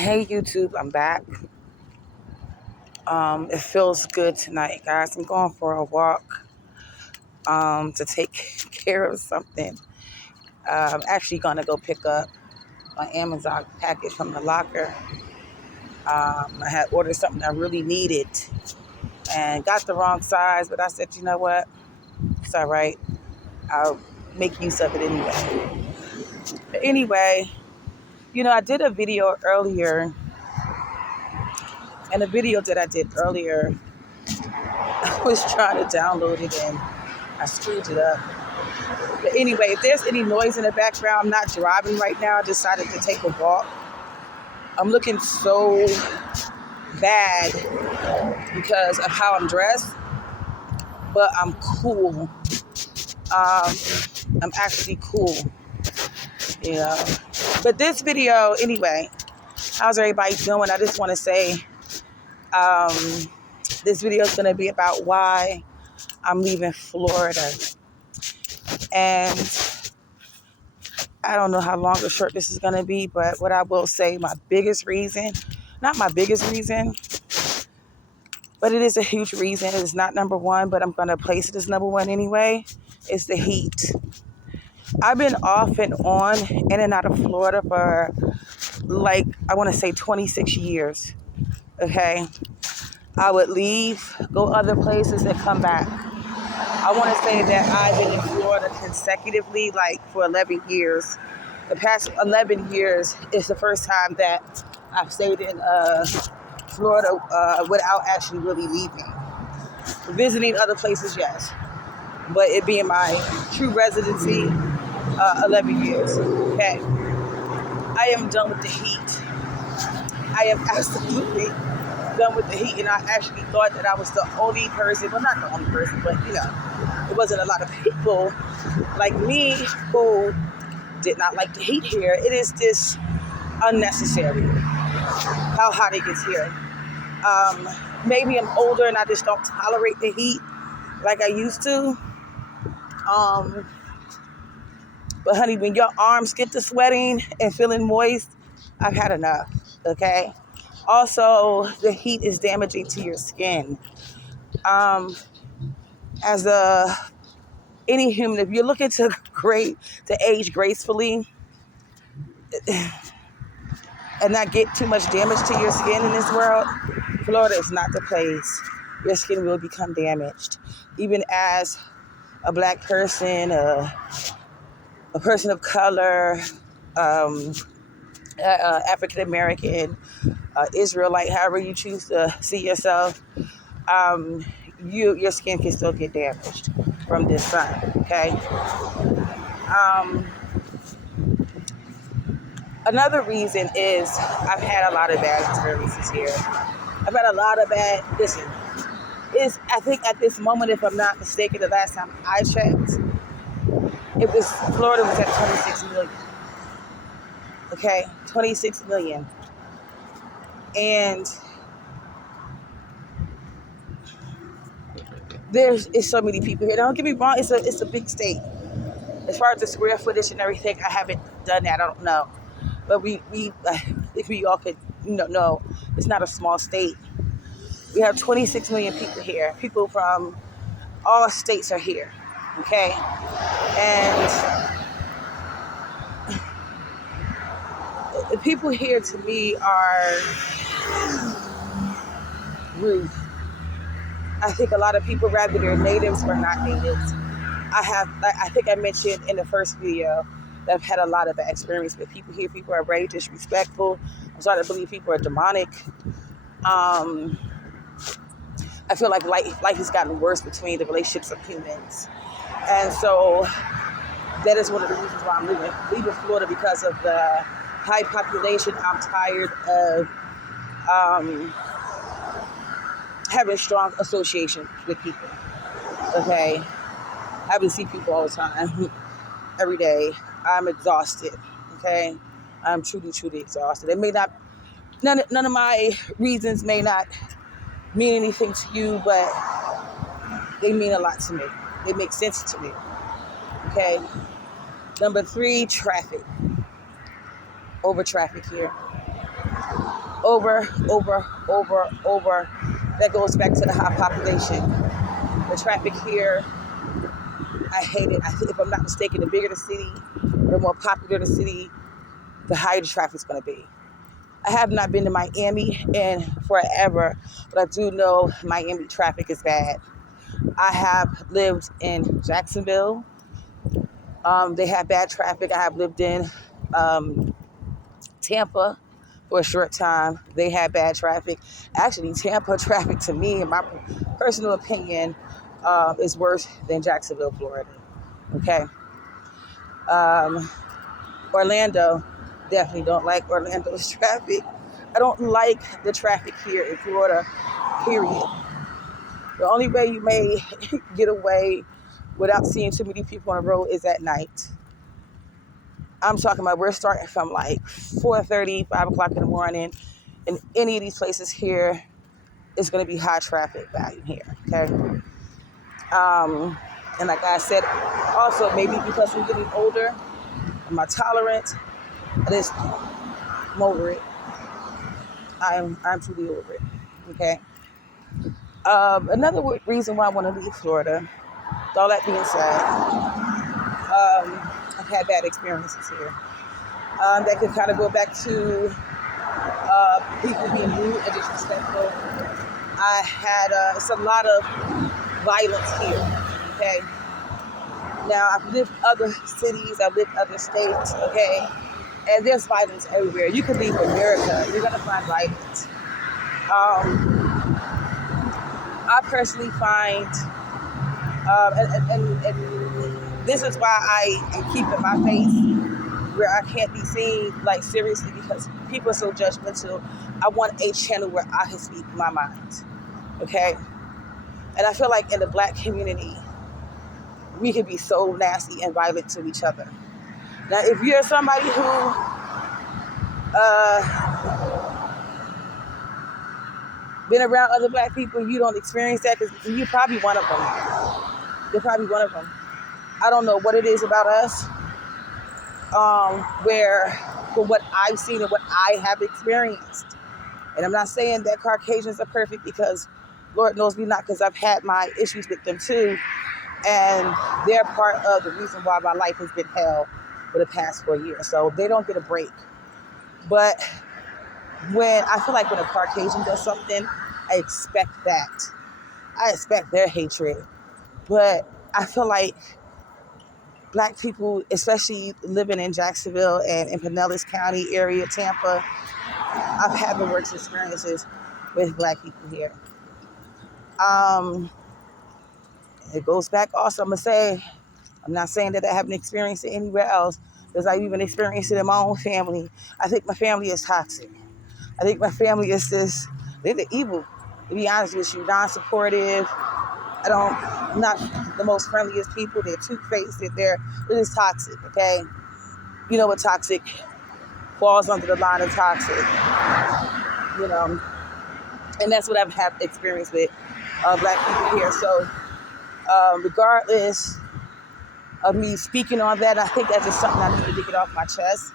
Hey YouTube, I'm back. It feels good tonight, guys. I'm going for a walk to take care of something. I'm actually gonna go pick up my Amazon package from the locker. I had ordered something I really needed and got the wrong size, but I said, you know what? It's all right. I'll make use of it anyway. But anyway, I did a video earlier, and the video that I did earlier, I was trying to download it and I screwed it up. But anyway, if there's any noise in the background, I'm not driving right now. I decided to take a walk. I'm looking so bad because of how I'm dressed, but I'm cool. I'm actually cool, you know. But this video, anyway, how's everybody doing? I just want to say um, this video is going to be about why I'm leaving Florida. And I don't know how long or short this is going to be, but what I will say, my biggest reason, not my biggest reason, but it is a huge reason. It is not number one, but I'm going to place it as number one anyway, is the heat. I've been off and on, in and out of Florida for I want to say 26 years, okay? I would leave, go other places, and come back. I want to say that I've been in Florida consecutively, for 11 years. The past 11 years is the first time that I've stayed in Florida without actually really leaving. Visiting other places, yes. But it being my true residency, 11 years. Okay. I am done with the heat. I am absolutely done with the heat. And I actually thought that I was the only person, well, not the only person, but, it wasn't a lot of people like me who did not like the heat here. It is just unnecessary how hot it gets here. Maybe I'm older and I just don't tolerate the heat like I used to. But honey, when your arms get to sweating and feeling moist, I've had enough, okay? Also, the heat is damaging to your skin. As any human, if you're looking to age gracefully and not get too much damage to your skin in this world, Florida is not the place. Your skin will become damaged. Even as a black person, a person of color, African American, Israelite, however you choose to see yourself, your skin can still get damaged from this sun. Okay. Another reason is I've had a lot of bad experiences here. I've had a lot of bad. Listen, I think at this moment, if I'm not mistaken, the last time I checked, Florida was at 26 million. Okay, 26 million. And there's so many people here. Don't get me wrong, it's a big state. As far as the square footage and everything, I haven't done that. I don't know. But if we all could know, it's not a small state. We have 26 million people here. People from all states are here. Okay? And the people here to me are rude. I think a lot of people, rather they're natives or not natives. I think I mentioned in the first video that I've had a lot of experience with people here. People are very disrespectful. I'm starting to believe people are demonic. I feel like life has gotten worse between the relationships of humans. And so that is one of the reasons why I'm leaving Florida, because of the high population. I'm tired of having strong association with people. Okay? Having to see people all the time, every day. I'm exhausted. Okay? I'm truly, truly exhausted. It may not, none of my reasons may not mean anything to you, but they mean a lot to me. They make sense to me. Okay? Number 3, traffic. Over traffic here. Over. That goes back to the high population. The traffic here, I hate it. I think, if I'm not mistaken, the bigger the city, the more popular the city, the higher the traffic's going to be. I have not been to Miami in forever, but I do know Miami traffic is bad. I have lived in Jacksonville. They have bad traffic. I have lived in Tampa for a short time. They had bad traffic. Actually, Tampa traffic, to me, in my personal opinion, is worse than Jacksonville, Florida. Okay. Orlando, definitely don't like Orlando's traffic. I don't like the traffic here in Florida, period. The only way you may get away without seeing too many people on the road is at night. I'm talking about we're starting from like 4:30, 5 o'clock in the morning. In any of these places here, it's going to be high traffic volume here, okay? And like I said, also maybe because I'm getting older, my tolerance, I'm over it. I'm truly over it, okay? Another reason why I want to leave Florida, with all that being said, I've had bad experiences here. That could kind of go back to people being rude and disrespectful. I had, it's a lot of violence here, okay? Now, I've lived other cities, I've lived other states, okay? And there's violence everywhere. You can leave America, you're gonna find violence. I personally find, and this is why I am keeping my faith where I can't be seen, like, seriously, because people are so judgmental. I want a channel where I can speak my mind, okay? And I feel like in the Black community, we can be so nasty and violent to each other. Now, if you're somebody who been around other Black people, you don't experience that, because you're probably one of them. You're probably one of them. I don't know what it is about us, where, for what I've seen and what I have experienced, and I'm not saying that Caucasians are perfect, because Lord knows me not, because I've had my issues with them too, and they're part of the reason why my life has been hell for the past 4 years. So they don't get a break. But I feel like when a Caucasian does something, I expect that. I expect their hatred. But I feel like Black people, especially living in Jacksonville and in Pinellas County area, Tampa, I've had the worst experiences with Black people here. It goes back also, I'm not saying that I haven't experienced it anywhere else, because I've even experienced it in my own family. I think my family is toxic. I think my family is they're the evil, to be honest with you, non-supportive. Not the most friendliest people. They're two-faced. They're just toxic, okay? You know what toxic falls under the line of toxic, you know? And that's what I've had experience with Black people here. So regardless of me speaking on that, I think that's just something I need to get off my chest.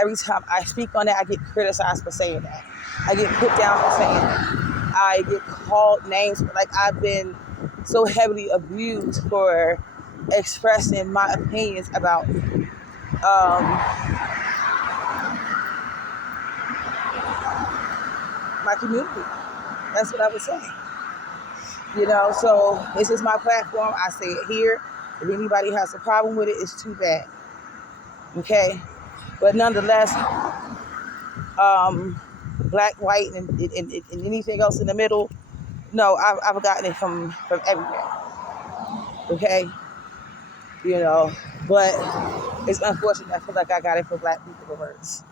Every time I speak on that, I get criticized for saying that. I get put down for saying that. I get called names, like I've been so heavily abused for expressing my opinions about my community. That's what I would say. You know, so this is my platform. I say it here. If anybody has a problem with it, it's too bad. Okay? But nonetheless, Black, white, and anything else in the middle, no, I've gotten it from everywhere. Okay? You know, but it's unfortunate. I feel like I got it from Black people first,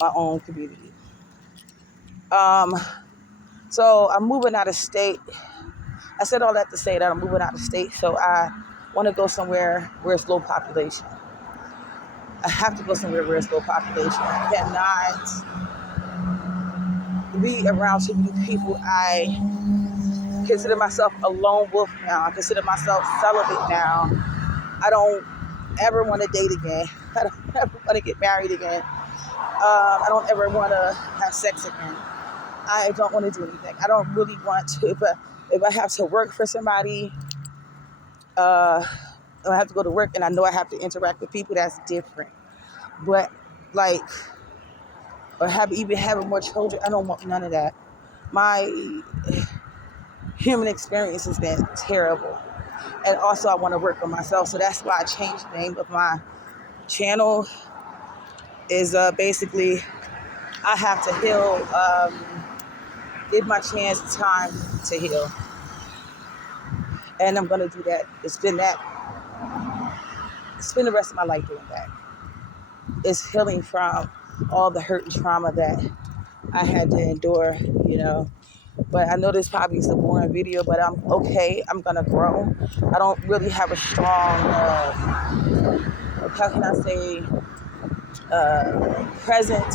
my own community. So I'm moving out of state. I said all that to say that I'm moving out of state, so I want to go somewhere where it's low population. I have to go somewhere where it's low population. I cannot be around too many people. I consider myself a lone wolf now. I consider myself celibate now. I don't ever want to date again. I don't ever want to get married again. I don't ever want to have sex again. I don't want to do anything. I don't really want to. But if I have to work for somebody, uh, I have to go to work and I know I have to interact with people, that's different. But like, or even having more children, I don't want none of that. My human experience has been terrible. And also I want to work on myself. So that's why I changed the name of my channel is basically I have to heal, give my chance time to heal. And I'm going to do that. Spend the rest of my life doing that. It's healing from all the hurt and trauma that I had to endure, you know. But I know this probably is a boring video, but I'm okay. I'm going to grow. I don't really have a strong, how can I say, present.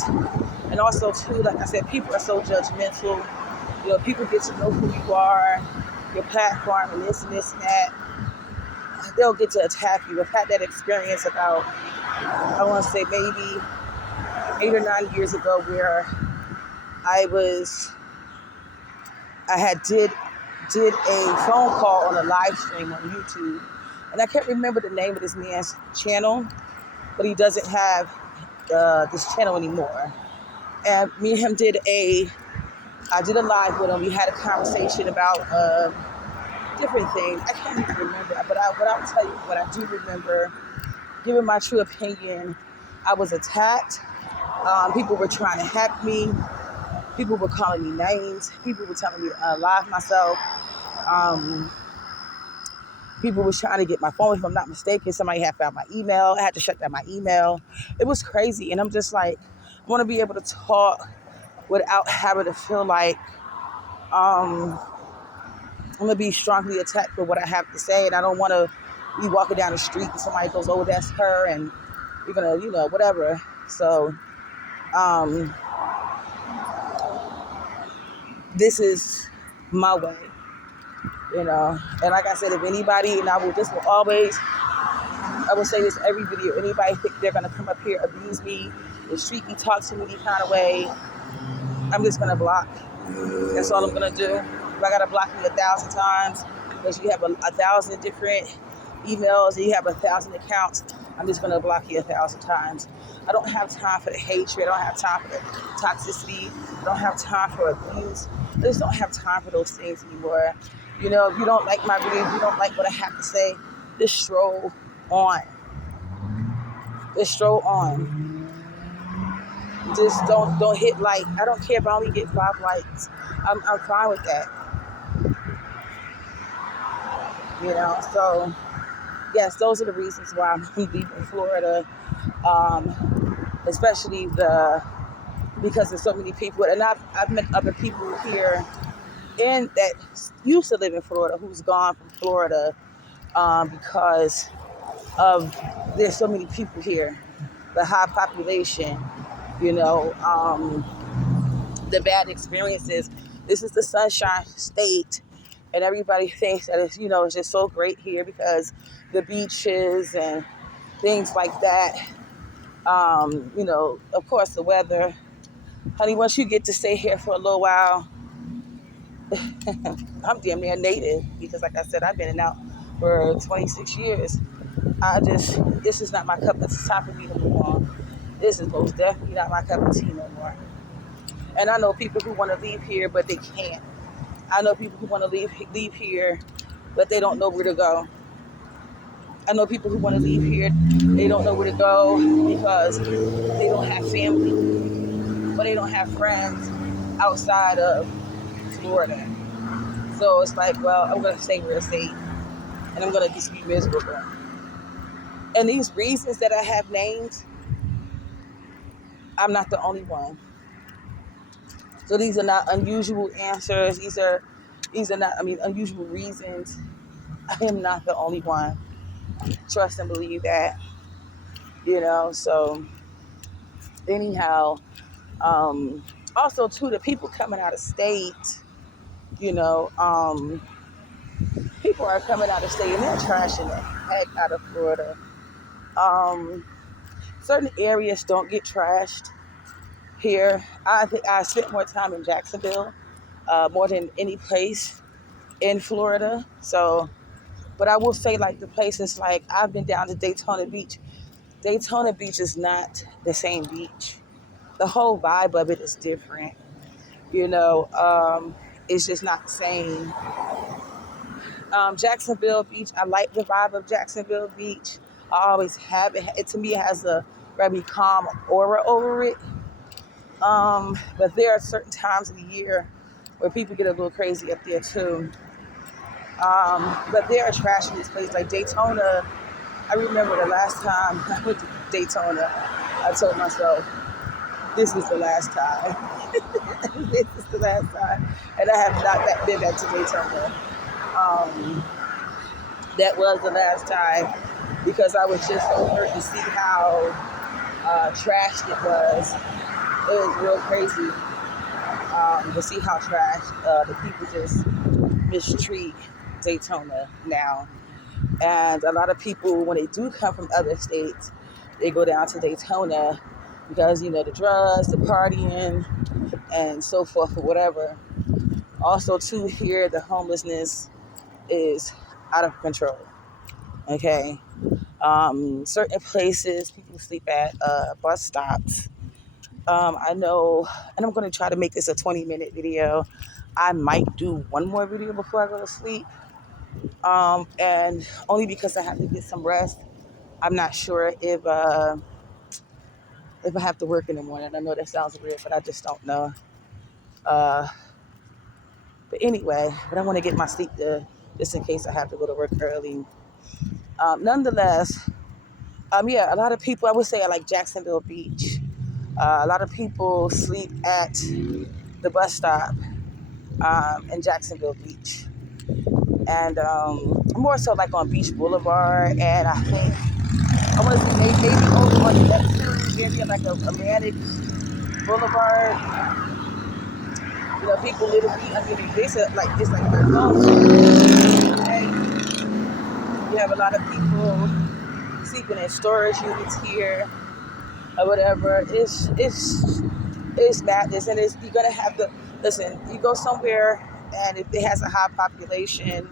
And also, too, like I said, people are so judgmental. You know, people get to know who you are, your platform, and this and this and that. They'll get to attack you. I've had that experience about, I want to say maybe 8 or 9 years ago where I had did a phone call on a live stream on YouTube. And I can't remember the name of this man's channel, but he doesn't have this channel anymore. And me and him I did a live with him. We had a conversation about different things. I can't even remember, but what I'll tell you, what I do remember, giving my true opinion, I was attacked. People were trying to hack me. People were calling me names. People were telling me to unalive myself. People were trying to get my phone. If I'm not mistaken, somebody had found my email. I had to shut down my email. It was crazy. And I'm just like, I want to be able to talk without having to feel like I'm going to be strongly attacked for what I have to say. And I don't want to be walking down the street and somebody goes, oh, that's her. And you're going to, you know, whatever. So this is my way, you know. And like I said, if anybody, and I will say this every video, anybody think they're going to come up here, abuse me, mistreat me, talk to me any kind of way, I'm just going to block. That's all I'm going to do. If I got to block you 1,000 times, because you have 1,000 different emails and you have 1,000 accounts, I'm just going to block you 1,000 times. I don't have time for the hatred. I don't have time for the toxicity. I don't have time for abuse. I just don't have time for those things anymore. You know, if you don't like my video, if you don't like what I have to say, just stroll on. Just stroll on. Just don't hit like. I don't care if I only get 5 likes. I'm fine with that. You know, so yes, those are the reasons why I'm leaving Florida. Especially because there's so many people, and I've met other people here that used to live in Florida who's gone from Florida because of there's so many people here, the high population, you know, the bad experiences. This is the Sunshine State, and everybody thinks that it's, you know, it's just so great here because the beaches and things like that. You know, of course, the weather. Honey, once you get to stay here for a little while, I'm damn near native because, like I said, I've been in and out for 26 years. This is not my cup of tea. Time for me to move on. This is most definitely not my cup of tea no more. And I know people who want to leave here, but they can't. I know people who want to leave here, but they don't know where to go. I know people who want to leave here, they don't know where to go because they don't have family, but they don't have friends outside of Florida. So it's like, well, I'm going to stay where I stay, and I'm going to just be miserable. And these reasons that I have named, I'm not the only one. So these are not unusual answers. These are not, unusual reasons. I am not the only one. Trust and believe that, you know. So anyhow, also too, the people coming out of state, you know, people are coming out of state and they're trashing the heck out of Florida. Um, Certain areas don't get trashed here. I think I spent more time in Jacksonville, more than any place in Florida. So, but I will say, like the places, like I've been down to Daytona Beach. Daytona Beach is not the same beach. The whole vibe of it is different. You know, it's just not the same. Jacksonville Beach, I like the vibe of Jacksonville Beach. I always have it. It to me, it has a very calm aura over it. But there are certain times of the year where people get a little crazy up there too. But there are trash in this place like Daytona. I remember the last time I went to Daytona, I told myself, this is the last time. This is the last time. And I have not been back to Daytona. Um, that was the last time because I was just so hurt to see how trashed it was. It was real crazy to see how trashed the people just mistreat Daytona now. And a lot of people, when they do come from other states, they go down to Daytona because, you know, the drugs, the partying, and so forth or whatever. Also, too, here, the homelessness is out of control. Okay. Certain places, people sleep at bus stops. I know, and I'm going to try to make this a 20-minute video. I might do one more video before I go to sleep. And only because I have to get some rest. I'm not sure if I have to work in the morning. I know that sounds weird, but I just don't know. Uh, but anyway, but I want to get my sleep just in case I have to go to work early. Nonetheless, yeah, a lot of people, I would say I like Jacksonville Beach. A lot of people sleep at the bus stop in Jacksonville Beach. And more so like on Beach Boulevard. And I think, I want to say maybe over on the next area, like a Atlantic Boulevard. You know, people literally, I mean, they said like, it's like their phone. Okay? You have a lot of people sleeping in storage units here or whatever. It's madness, and you're gonna have to listen. You go somewhere, and if it has a high population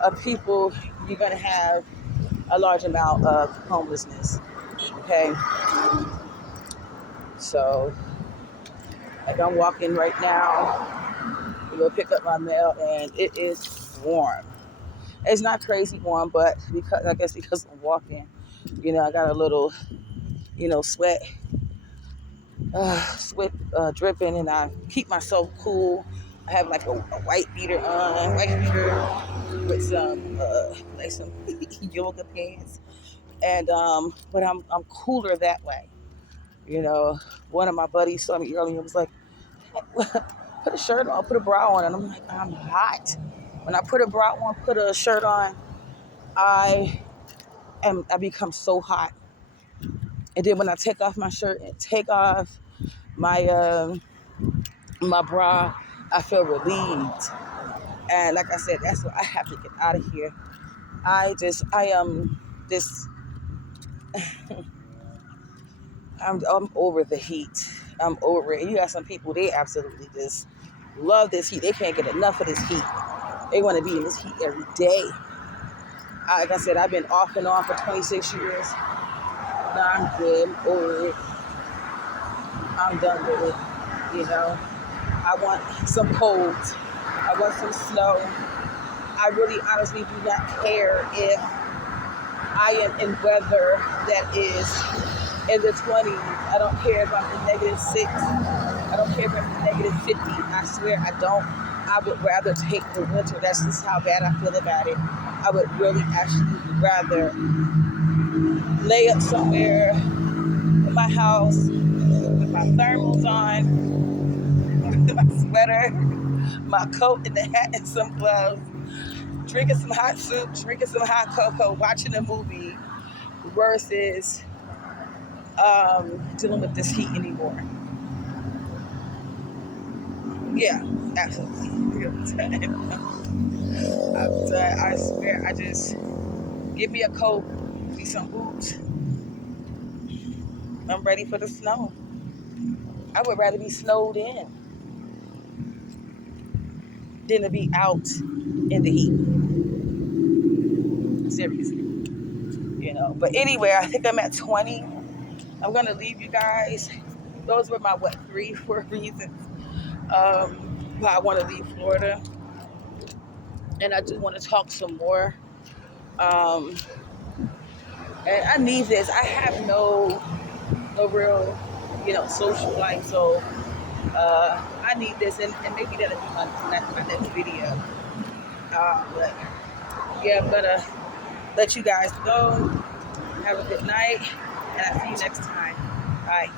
of people, you're gonna have a large amount of homelessness. Okay, so like I'm walking right now to go pick up my mail, and it is warm. It's not crazy warm, but because I guess because I'm walking, you know, I got a little, you know, sweat dripping, and I keep myself cool. I have like a white beater on, with some yoga pants, and but I'm cooler that way. You know, one of my buddies saw me earlier and was like, "Put a shirt on, put a bra on," and I'm like, "I'm hot." When I put a bra on, put a shirt on, I become so hot. And then when I take off my shirt and take off my my bra, I feel relieved. And like I said, that's why I have to get out of here. I am this. I'm over the heat. I'm over it. And you got some people, they absolutely just love this heat. They can't get enough of this heat. They want to be in this heat every day. Like I said, I've been off and on for 26 years. Now I'm good, over it. I'm done with it. You know, I want some cold. I want some snow. I really honestly do not care if I am in weather that is in the 20s. I don't care if I'm in -6. I don't care if I'm in -50. I swear I don't. I would rather take the winter. That's just how bad I feel about it. I would really actually rather lay up somewhere in my house with my thermals on, with my sweater, my coat and the hat and some gloves, drinking some hot soup, drinking some hot cocoa, watching a movie versus dealing with this heat anymore. Yeah, absolutely. I'm done. I swear, I just give me a coat, See some boots. I'm ready for the snow. I would rather be snowed in than to be out in the heat. Seriously. But anyway, I think I'm at 20. I'm gonna leave you guys. Those were my 3, 4 reasons why I want to leave Florida, and I do want to talk some more. Um, and I need this. I have no real, social life, so I need this, and maybe that'll be my next video. But yeah, I'm gonna let you guys go. Have a good night, and I'll see you next time. Bye.